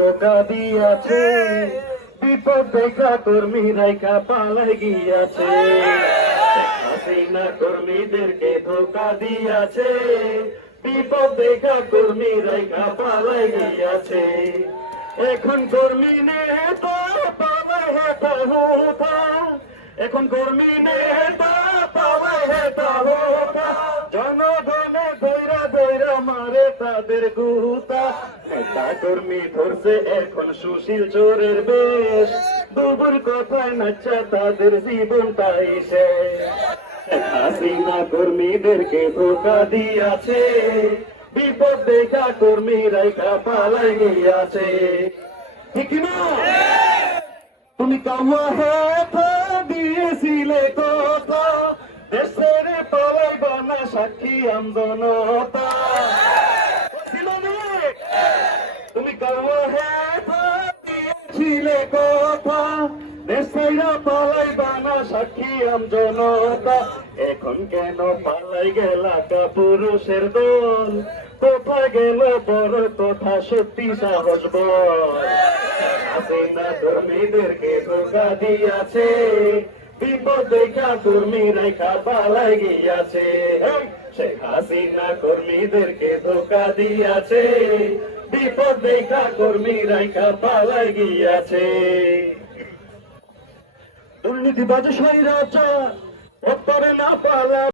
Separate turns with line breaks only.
ধোকা দিয়াছে। বিপদ দেখা কর্মী রাইকা পালাই গিয়াছে। হাসিনা কর্মীদেরকে ধোকা দিয়াছে। বিপদ দেখা কর্মী রাইকা পালাই গিয়াছে। এখন কর্মী নেতা পালাই হেতা এখন কর্মী নেতা তাদের গুতা। নেতা কর্মী ধরছে এখন সুশীল চোরের বেশ। দুবুর কথায় নাচা তাদের জীবনটাই শেষ। শেখ হাসিনা কর্মীদেরকে ধোকা দিয়াছে। বিপদ দেখা কর্মী রাইকা পালাই গিয়াছে ঠিক না তুমি কামা হেথা দিয়েছিলে কথা। দেশের পালাইবা না সাক্ষী আমজনতা ছিল না? না এখন কেন পালাই গেলা কা পুরুষের দল কোথা গেল বড় কথা সত্যি সাহস বল কর্মীদেরকে ধোকা দিয়াছে বিপদ দেখা কর্মী রেখা পালাই গিয়াছে শেখ হাসিনা কর্মীদেরকে ধোকা দিয়াছে। বিপদ দেখা কর্মী রাইখা পালাই গিয়াছে। দুর্নীতিবাজ স্বৈরাচার রাজা না পালা